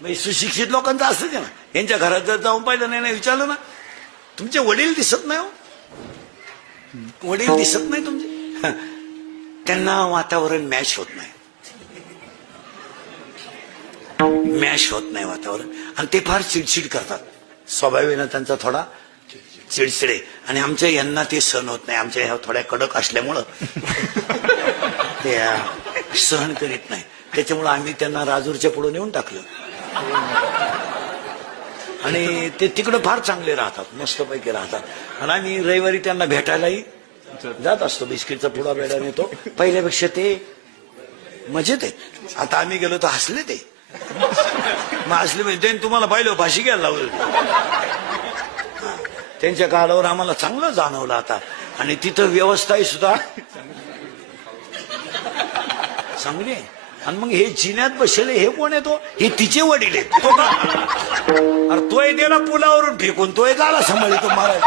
सुशिक्षित लोकांचं असतं ना, यांच्या घरात जर जाऊन पाहिलं नाही विचारलं ना, तुमचे वडील दिसत नाही हो, वडील दिसत नाही तुमचे, त्यांना वातावरण मॅच होत नाही, मॅच होत नाही वातावरण, आणि ते फार चिडचिड करतात. स्वभावाने त्यांचा थोडा चिडचिडे, आणि आमच्या यांना ते सहन होत नाही. आमच्या ह्या थोड्या कडक असल्यामुळं ते सहन करीत नाही. त्याच्यामुळे आम्ही त्यांना राजूरच्या पुढे नेऊन टाकलं, आणि ते तिकडे फार चांगले राहतात, मस्तपैकी राहतात. आणि आम्ही रविवारी त्यांना भेटायलाही जात असतो. बिस्किटचा पुडा बेडा नेतो. पहिल्यापेक्षा ते मजेत आहेत. आता आम्ही गेलो तर हसले ते, मग हसले म्हणजे त्यांनी तुम्हाला पाहिलं फाशी घ्यायला लावलं. त्यांच्या काळावर आम्हाला चांगलं जाणवलं आता. आणि तिथं व्यवस्थाही सुद्धा चांगली आहे. आणि मग हे जिन्यात बसले हे कोण येतो, हे तिचे वडील आहेत. तो का अरे तोय त्याला पुलावरून फेकून तोय झाला सांभाळतो मला.